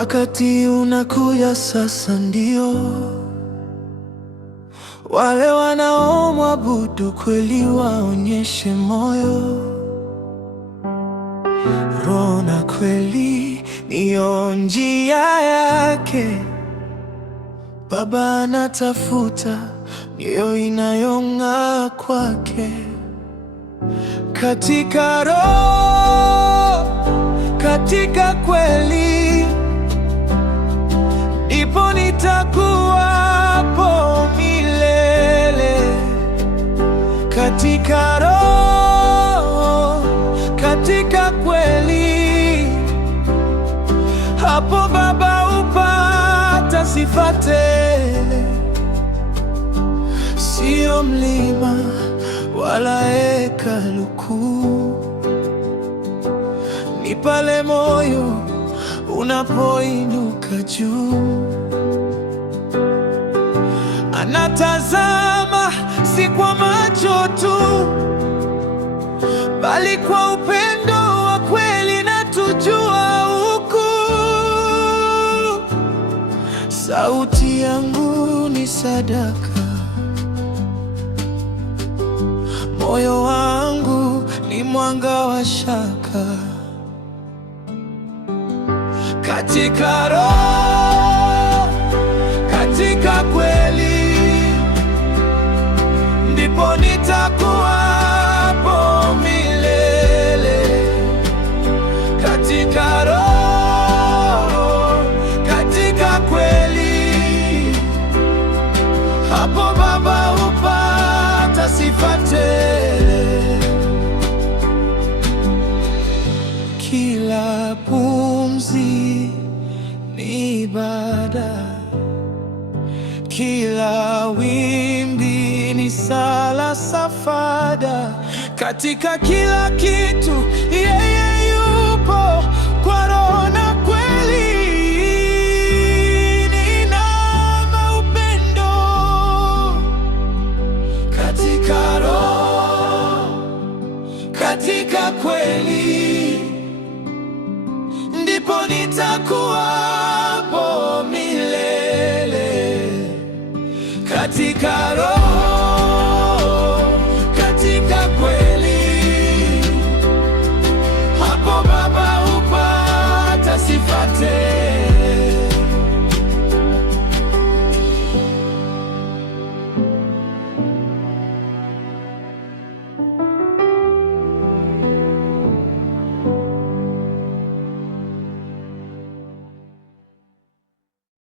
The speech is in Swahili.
Wakati unakuja sasa, ndio wale wanaomwabudu kweli waonyeshe moyo. Roho na kweli ndiyo njia yake. Baba anatafuta ndiyo inayong'aa kwake. Katika roho, katika kweli, ndipo nitakuwapo milele. Katika roho, katika kweli, hapo Baba hupata sifa tele. Sio mlima wala hekalu kuu, ni pale moyo unapoinuka juu. Anatazama si kwa macho tu, bali kwa upendo wa kweli, na tujua huku. Sauti yangu ni sadaka, moyo wangu ni mwanga wa shaka. Katika roho, katika kweli, ndipo nitakuwapo milele. Katika roho, katika kweli, hapo Baba hupata sifa tele. Kila pumzi ni ibada, kila wimbi ni sala safada. Katika kila kitu yeye yupo, kwa roho na kweli, ninaona upendo. Katika roho, katika kweli, ndipo nitakuwapo milele. Katika roho